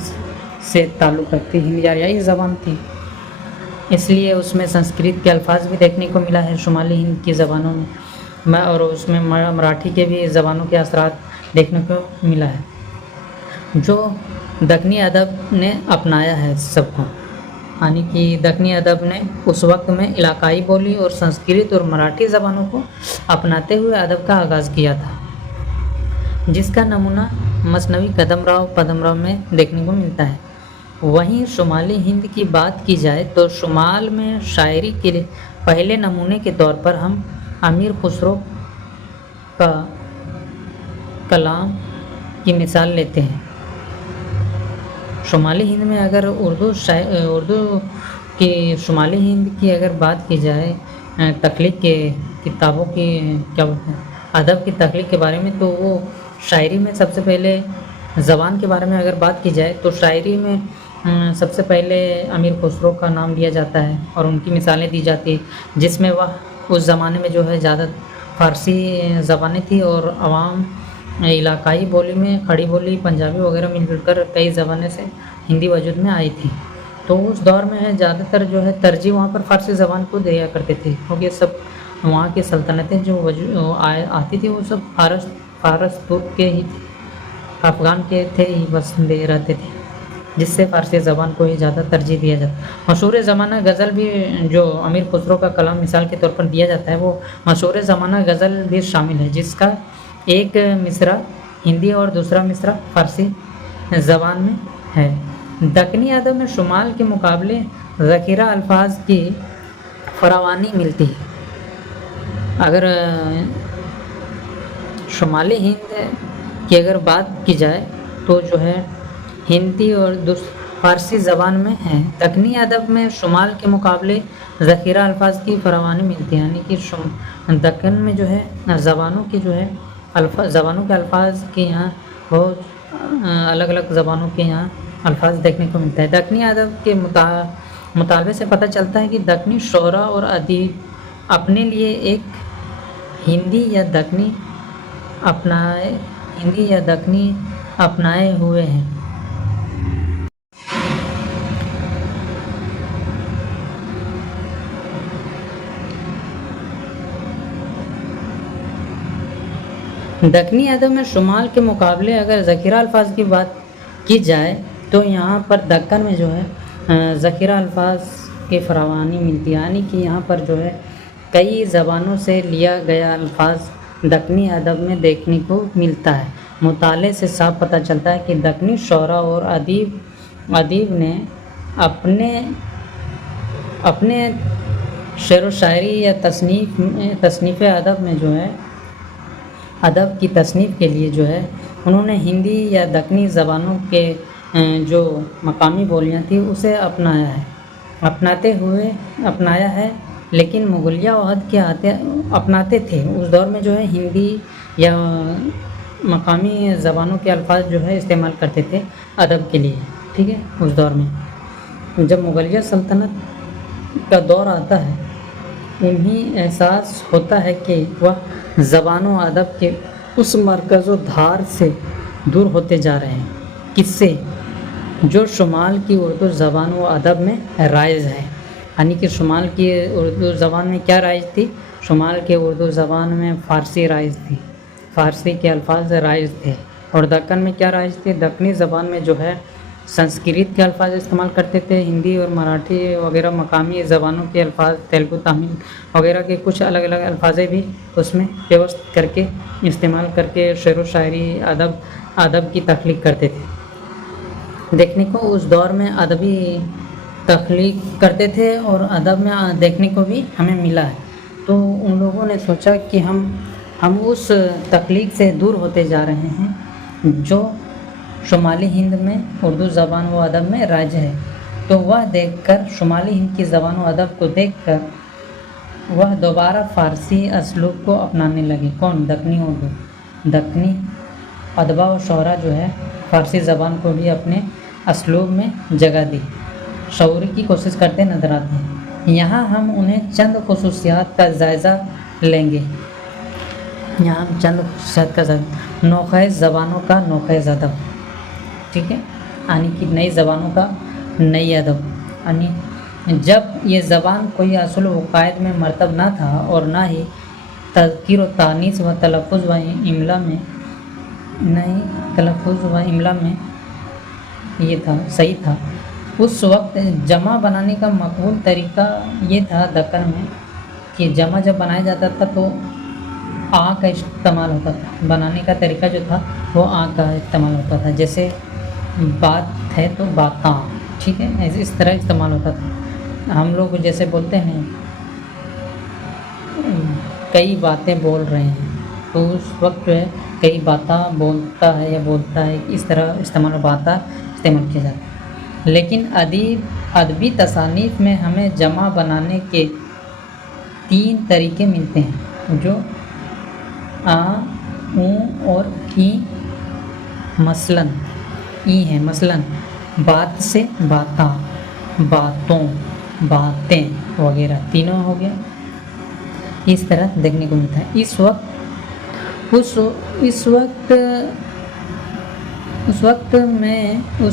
سے تعلق رکھتی، ہند آریائی زبان تھی، اس لیے اس میں سنسکرت کے الفاظ بھی دیکھنے کو ملا ہے شمالی ہند کی زبانوں میں، اور اس میں مراٹھی کے بھی زبانوں کے اثرات دیکھنے کو ملا ہے، جو دکنی ادب نے اپنایا ہے سب کو، یعنی کہ دکنی ادب نے اس وقت میں علاقائی بولی اور سنسکرت اور مراٹھی زبانوں کو اپناتے ہوئے ادب کا آغاز کیا تھا، جس کا نمونہ مثنوی پدم راؤ میں دیکھنے کو ملتا ہے۔ وہیں شمالی ہند کی بات کی جائے تو شمال میں شاعری کے پہلے نمونے کے طور پر ہم امیر خسرو کا کلام کی مثال لیتے ہیں۔ شمالی ہند میں اگر اردو کی شمالی ہند کی اگر بات کی جائے تخلیق کے کتابوں کی ادب کی تخلیق کے بارے میں، تو وہ شاعری میں سب سے پہلے زبان کے بارے میں اگر بات کی جائے تو شاعری میں سب سے پہلے امیر خسرو کا نام لیا جاتا ہے اور ان کی مثالیں دی جاتی ہیں، جس میں وہ اس زمانے میں زیادہ فارسی زبانیں تھیں اور عوام علاقائی بولی میں کھڑی بولی، پنجابی وغیرہ مل جل کر کئی زبانیں سے ہندی وجود میں آئی تھی۔ تو اس دور میں زیادہ تر ترجیح وہاں پر فارسی زبان کو دیا کرتے تھے، کیونکہ سب وہاں کی سلطنتیں جو آتی تھی وہ سب فارس ترک کے ہی تھے، افغان کے تھے ہی بس دے رہتے تھے، جس سے فارسی زبان کو ہی زیادہ ترجیح دیا جاتا۔ مشہور زمانہ غزل بھی جو امیر خسرو کا کلام مثال کے طور پر دیا جاتا ہے، وہ مشہور زمانہ غزل بھی شامل ہے، جس کا ایک مصرع ہندی اور دوسرا مصرع فارسی زبان میں ہے۔ دکنی ادب میں شمال کے مقابلے ذخیرہ الفاظ کی فراوانی ملتی ہے۔ اگر شمالی ہند کی اگر بات کی جائے تو جو ہے ہندی اور فارسی زبان میں ہے۔ دکنی ادب میں شمال کے مقابلے ذخیرہ الفاظ کی فراوانی ملتی ہے، یعنی کہ دکن میں جو ہے زبانوں کے الفاظ کے یہاں بہت الگ الگ زبانوں کے یہاں الفاظ دیکھنے کو ملتا ہے۔ دکنی ادب کے مطالبے سے پتہ چلتا ہے کہ دکنی شعراء اور ادیب اپنے لیے ایک ہندی یا دکنی اپنائے ہوئے ہیں۔ دکنی ادب میں شمال کے مقابلے اگر ذخیرہ الفاظ کی بات کی جائے تو یہاں پر دکن میں جو ہے ذخیرہ الفاظ کی فراوانی ملتی ہے، یعنی کہ یہاں پر جو ہے کئی زبانوں سے لیا گیا الفاظ دکنی ادب میں دیکھنے کو ملتا ہے۔ مطالعے سے صاف پتہ چلتا ہے کہ دکنی شعراء اور ادیب نے اپنے شعر و شاعری یا تصنیف ادب میں جو ہے ادب کی تصنیف کے لیے جو ہے انہوں نے ہندی یا دکنی زبانوں کے جو مقامی بولیاں تھیں اسے اپنایا ہے، لیکن مغلیہ عہد کے اپناتے تھے۔ اس دور میں جو ہے ہندی یا مقامی زبانوں کے الفاظ جو ہے استعمال کرتے تھے ادب کے لیے، ٹھیک ہے۔ اس دور میں جب مغلیہ سلطنت کا دور آتا ہے، انہیں احساس ہوتا ہے کہ وہ زبان و ادب کے اس مرکز و دھار سے دور ہوتے جا رہے ہیں، کس سے؟ جو شمال کی اردو زبان و ادب میں رائج ہے، یعنی کہ شمال کی اردو زبان میں کیا رائج تھی؟ شمال کے اردو زبان میں فارسی رائج تھی، فارسی کے الفاظ رائج تھے۔ اور دکن میں کیا رائج تھی؟ دکنی زبان میں جو ہے سنسکرت کے الفاظ استعمال کرتے تھے، ہندی اور مراٹھی وغیرہ مقامی زبانوں کے الفاظ، تیلگو، تامل وغیرہ کے کچھ الگ الگ الفاظ بھی اس میں پیوست کر کے استعمال کر کے شعر و شاعری ادب کی تخلیق کرتے تھے۔ دیکھنے کو اس دور میں ادبی تخلیق کرتے تھے اور ادب میں دیکھنے کو بھی ہمیں ملا ہے۔ تو ان لوگوں نے سوچا کہ ہم اس تخلیق سے دور ہوتے جا رہے ہیں جو شمالی ہند میں اردو زبان و ادب میں رائج ہے۔ تو وہ دیکھ کر شمالی ہند کی زبان و ادب کو دیکھ کر وہ دوبارہ فارسی اسلوب کو اپنانے لگے۔ کون؟ دکنی اردو، دکنی ادبا و شعراء جو ہے فارسی زبان کو بھی اپنے اسلوب میں جگہ دی، شعوری کی کوشش کرتے نظر آتے ہیں۔ یہاں ہم انہیں چند خصوصیات کا جائزہ لیں گے۔ نوخیز زبانوں کا نوخیز ادب، ٹھیک ہے، یعنی کہ نئی زبانوں کا نئی ادب، یعنی جب یہ زبان کوئی اصل و قواعد میں مرتب نہ تھا اور نہ ہی تذکیر و تانیث و تلفظ و املا میں یہ تھا صحیح تھا، اس وقت جمع بنانے کا مقبول طریقہ یہ تھا دکن میں کہ جمع جب بنایا جاتا تھا تو آ کا استعمال ہوتا تھا، بنانے کا طریقہ جو تھا وہ آ کا استعمال ہوتا تھا، جیسے بات ہے تو باتاں، ٹھیک ہے، اس طرح استعمال ہوتا تھا۔ ہم لوگ جیسے بولتے ہیں کئی باتیں بول رہے ہیں، تو اس وقت جو ہے کئی باتاں بولتا ہے یا بولتا ہے، اس طرح باتاں استعمال کیا جاتا ہے۔ لیکن ادبی تصانیف میں ہمیں جمع بنانے کے 3 طریقے ملتے ہیں جو آ، اوں اور ای مثلاً بات سے باتاں، باتوں، باتیں وغیرہ تینوں ہو گیا، اس طرح دیکھنے کو ملتا ہے۔ اس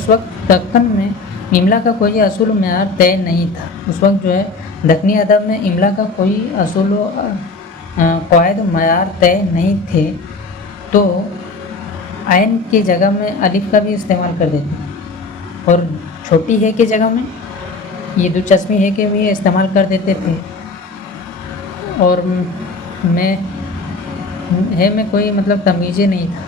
وقت دکن میں املا کا کوئی اصول معیار طے نہیں تھا۔ اس وقت جو ہے دکنی ادب میں املا کا کوئی اصول و قواعد و معیار طے نہیں تھے، تو عین کی جگہ میں الف کا بھی استعمال کر دیتے تھے، اور چھوٹی ہے کی جگہ میں یہ دو چشمی ہے کہ بھی استعمال کر دیتے تھے، اور میں کوئی مطلب تمیز نہیں تھا،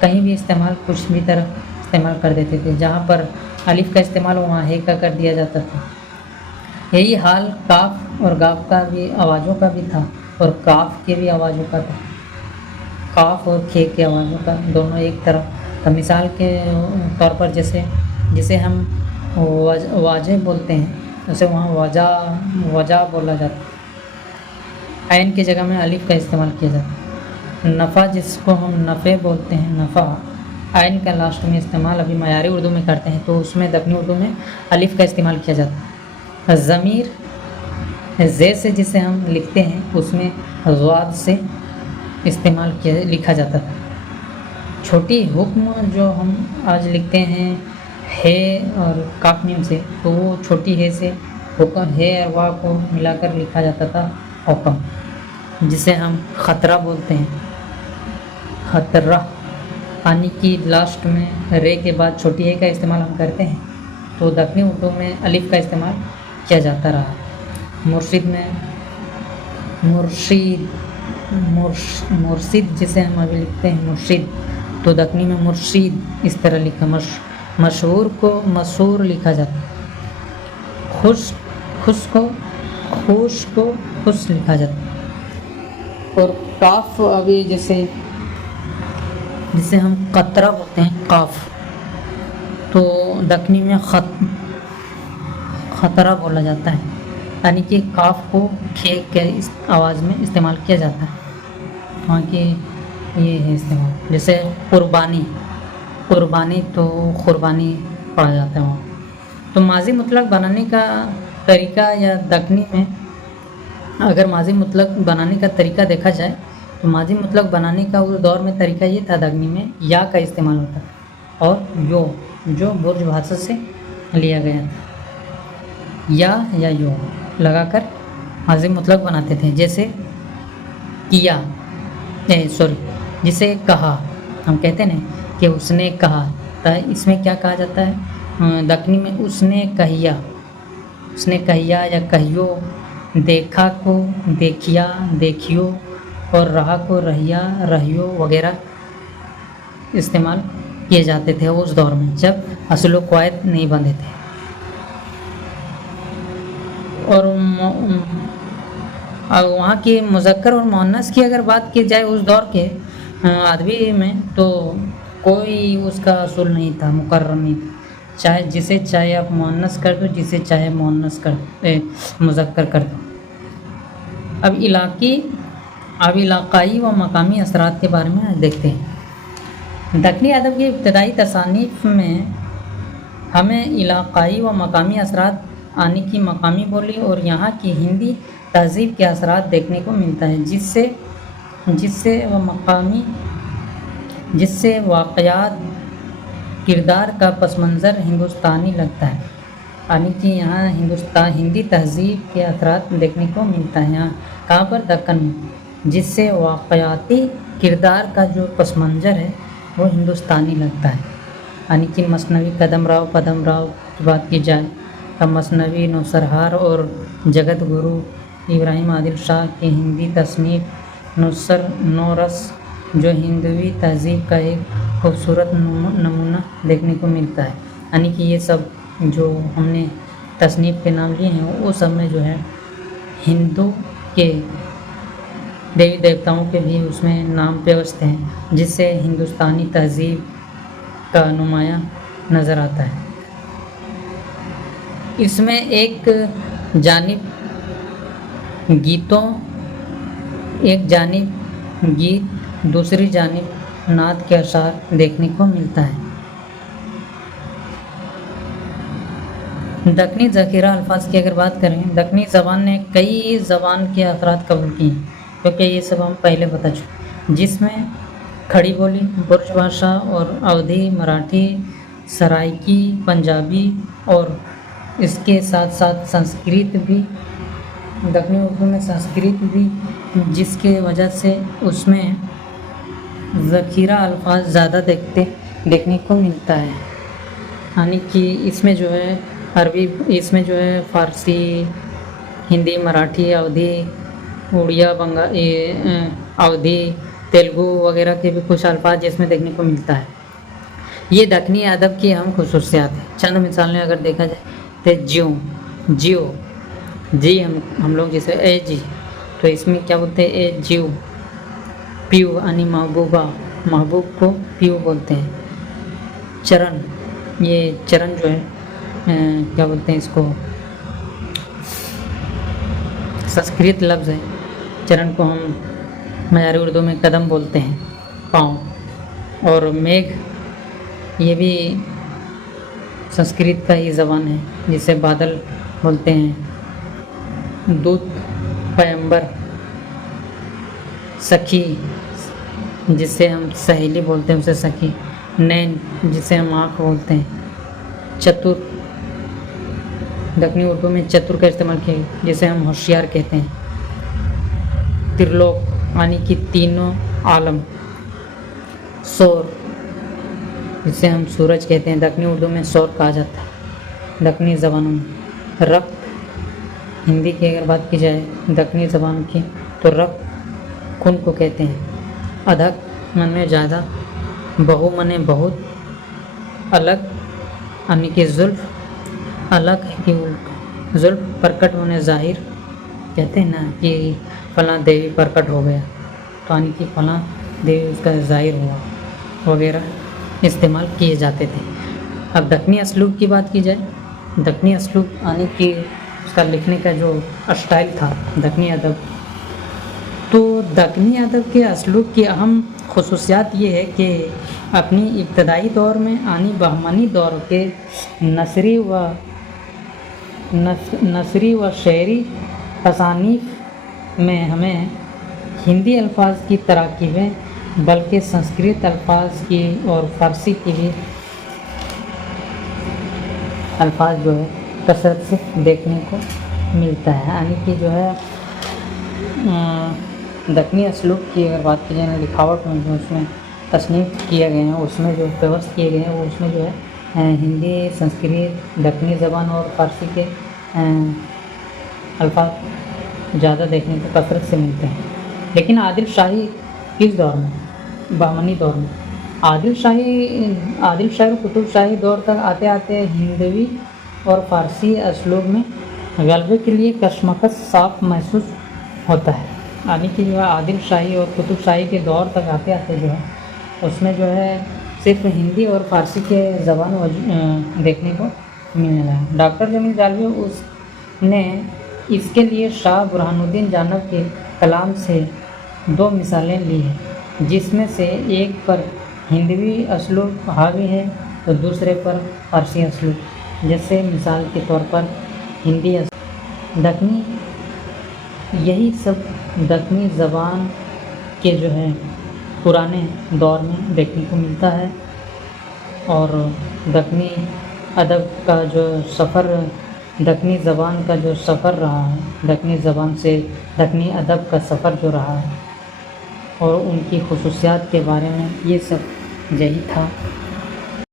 کہیں بھی استعمال کچھ بھی طرح استعمال کر دیتے تھے، جہاں پر الف کا استعمال وہاں ہے کا کر دیا جاتا تھا۔ یہی حال کاف اور گاف کا بھی آوازوں کا بھی تھا، اور کاف کے بھی آوازوں کا تھا، کاف اور کھے کے آوازوں کا دونوں ایک طرف تھا۔ مثال کے طور پر جسے ہم واجہ بولتے ہیں اسے وہاں وجا بولا جاتا ہے، عین کی جگہ میں الف کا استعمال کیا جاتا ہے۔ نفع جس کو ہم نفع بولتے ہیں، نفع عین کا لاسٹ میں استعمال ابھی معیاری اردو میں کرتے ہیں، تو اس میں دکنی اردو میں الف کا استعمال کیا جاتا ہے۔ ضمیر زے سے جسے ہم لکھتے ہیں اس میں ضاد سے استعمال لکھا جاتا تھا۔ چھوٹی حکم جو ہم آج لکھتے ہیں ہے اور کاف میم سے، تو وہ چھوٹی ہے سے حکم ہے اور وا کو ملا کر لکھا جاتا تھا حکم، جسے ہم خطرہ بولتے ہیں، خطرہ، یعنی کہ لاسٹ میں رے کے بعد چھوٹی ہے کا استعمال ہم کرتے ہیں، تو دکنی اردو میں الف کا استعمال کیا جاتا رہا۔ مرشد میں مرشد جسے ہم ابھی لکھتے ہیں مرشد، تو دکنی میں مرشید اس طرح لکھا۔ مشہور کو مسور لکھا جاتا، خوش کو خوش لکھا جاتا، اور کاف ابھی جسے ہم قطرہ بولتے ہیں قاف، تو دکنی میں خطرہ بولا جاتا ہے، یعنی کہ کاف کو کھے کے آواز میں استعمال کیا جاتا ہے، وہاں کی یہ ہے استعمال۔ جیسے قربانی تو قربانی پڑھا جاتا ہے وہاں۔ تو ماضی مطلق بنانے کا طریقہ یا دکنی میں اگر ماضی مطلق بنانے کا طریقہ دیکھا جائے تو ماضی مطلق بنانے کا اس دور میں طریقہ یہ تھا، دکنی میں یا کا استعمال ہوتا تھا، اور یو جو برج بھاشا سے لیا گیا تھا، یا یو لگا کر ماضی مطلق بناتے تھے۔ جیسے جسے کہا ہم کہتے ہیں کہ اس نے کہا، تو اس میں کیا کہا جاتا ہے دکنی میں؟ اس نے کہیا یا کہیو، دیکھا کو دیکھیا دیکھیو، اور رہا کو رہیا رہیو وغیرہ استعمال کیے جاتے تھے اس دور میں، جب اصل و قواعد نہیں بندھے تھے۔ اور وہاں کی مذکر اور مؤنث کی اگر بات کی جائے اس دور کے ادبی میں، تو کوئی اس کا اصول نہیں تھا، مقرر نہیں تھا، چاہے آپ مؤنث کر دو، جسے چاہے مذکر کر دو۔ اب علاقائی و مقامی اثرات کے بارے میں دیکھتے ہیں۔ دکنی ادب کی ابتدائی تصانیف میں ہمیں علاقائی و مقامی اثرات، یعنی کہ مقامی بولی اور یہاں کی ہندی تہذیب کے اثرات دیکھنے کو ملتا ہے، جس سے واقعات، کردار کا پس منظر ہندوستانی لگتا ہے، یعنی کہ یہاں ہندی تہذیب کے اثرات دیکھنے کو ملتا ہے، یہاں کہاں پر؟ دکن میں، جس سے واقعاتی کردار کا جو پس منظر ہے وہ ہندوستانی لگتا ہے، یعنی کہ مثنوی پدم راؤ کی بات کی جائے تو مثنوی نوسرہار اور جگت گرو ابراہیم عادل شاہ کی ہندی تصنیف نورس، جو ہندوی تہذیب کا ایک خوبصورت نمونہ دیکھنے کو ملتا ہے، یعنی کہ یہ سب جو ہم نے تصنیف کے نام لیے ہیں وہ سب میں جو ہے ہندو کے دیوی دیوتاؤں کے بھی اس میں نام پیوست ہیں، جس سے ہندوستانی تہذیب کا نمایاں نظر آتا ہے۔ اس میں ایک جانب گیت، دوسری جانب نعت کے اشعار دیکھنے کو ملتا ہے۔ دکنی ذخیرہ الفاظ کی اگر بات کریں، دکنی زبان نے کئی زبان کے اثرات قبول کیے ہیں، کیونکہ یہ سب ہم پہلے بتا چکے، جس میں کھڑی بولی، برج بھاشا اور اودھی، مراٹھی، سرائکی، پنجابی اور اس کے ساتھ ساتھ سنسکرت بھی، دکنی اردو میں سنسکرت بھی، جس کے وجہ سے اس میں ذخیرہ الفاظ زیادہ دیکھنے کو ملتا ہے، یعنی کہ اس میں جو ہے عربی، اس میں جو ہے فارسی، ہندی، مراٹھی، اودھی، اڑیا، اودھی، تیلگو وغیرہ کے بھی کچھ الفاظ جس میں دیکھنے کو ملتا ہے۔ یہ دکنی ادب کی اہم خصوصیات ہیں۔ چند مثالیں اگر دیکھا جائے تو جیو، جی ہم لوگ جیسے اے جی، تو اس میں کیا بولتے ہیں، اے جیو۔ پیو یعنی محبوبہ، محبوب کو پیو بولتے ہیں۔ چرن، یہ چرن جو ہے کیا بولتے ہیں اس کو، سنسکرت لفظ ہے۔ چرن کو ہم معیاری اردو میں قدم بولتے ہیں، پاؤں۔ اور میگھ، یہ بھی سنسکرت کا ہی زبان ہے جسے بادل بولتے ہیں۔ دودھ، پیمبر۔ سکھی، جسے ہم سہیلی بولتے ہیں، اسے سکھی۔ نین، جسے ہم آنکھ بولتے ہیں۔ چتر، دکنی اردو میں چتر کا استعمال کیا جسے ہم ہوشیار کہتے ہیں۔ ترلوک یعنی کہ تینوں عالم۔ سور، جسے ہم سورج کہتے ہیں، دکنی اردو میں سور کہا جاتا ہے دکنی زبانوں میں۔ رقت، ہندی کی اگر بات کی جائے دکنی زبان کی تو رقت خون کو کہتے ہیں۔ ادھک منے زیادہ، بہو منے بہت، الگ یعنی کہ زلف، الگ ہے کہ زلف، پرکٹ منے ظاہر، کہتے ہیں نا کہ فلاں دیوی پرکٹ ہو گیا، تو یعنی کہ فلاں دیوی اس کا ظاہر ہوا وغیرہ استعمال کیے جاتے تھے۔ اب دکنی اسلوب کی بات کی جائے، دکنی اسلوب یعنی کہ اس کا لکھنے کا جو اسٹائل تھا دکنی ادب، تو دکنی ادب کے اسلوب کی اہم خصوصیات یہ ہے کہ اپنی ابتدائی دور میں یعنی بہمنی دور کے نثری و شعری تصانیف میں ہمیں ہندی الفاظ کی تراکیبیں بلکہ سنسکرت الفاظ کی اور فارسی کی بھی الفاظ جو ہے کثرت سے دیکھنے کو ملتا ہے، یعنی کہ جو ہے دکنی اسلوب کی اگر بات کی جائے لکھاوٹ میں جو اس میں تصنیف کیے گئے ہیں، اس میں جو پیوست کیے گئے ہیں، وہ اس میں جو ہے ہندی، سنسکرت، دکنی زبان اور فارسی کے الفاظ زیادہ دیکھنے کو کثرت سے ملتے ہیں۔ لیکن عادل شاہی کس دور میں، بہمنی دور میں، عادل شاہی اور قطب شاہی دور تک آتے آتے ہندوی اور فارسی اسلوب میں غلبے کے لیے کشمکش صاف محسوس ہوتا ہے، یعنی کہ جو ہے عادل شاہی اور قطب شاہی کے دور تک آتے آتے جو ہے اس میں جو ہے صرف ہندی اور فارسی کے زبان دیکھنے کو ملنے لگا۔ ڈاکٹر جمیل جالوی اس نے اس کے لیے شاہ برہان الدین جانب کے کلام سے 2 مثالیں لی ہیں، جس میں سے ایک پر ہندوی اسلوب حاوی ہے تو دوسرے پر فارسی اسلوب، جیسے مثال کے طور پر ہندی اسلوب، دکنی۔ یہی سب دکنی زبان کے جو ہے پرانے دور میں دیکھنے کو ملتا ہے، اور دکنی ادب کا جو سفر، دکنی زبان کا جو سفر رہا ہے، دکنی زبان سے دکنی ادب کا سفر جو رہا ہے اور ان کی خصوصیات کے بارے میں یہ سب یہی تھا۔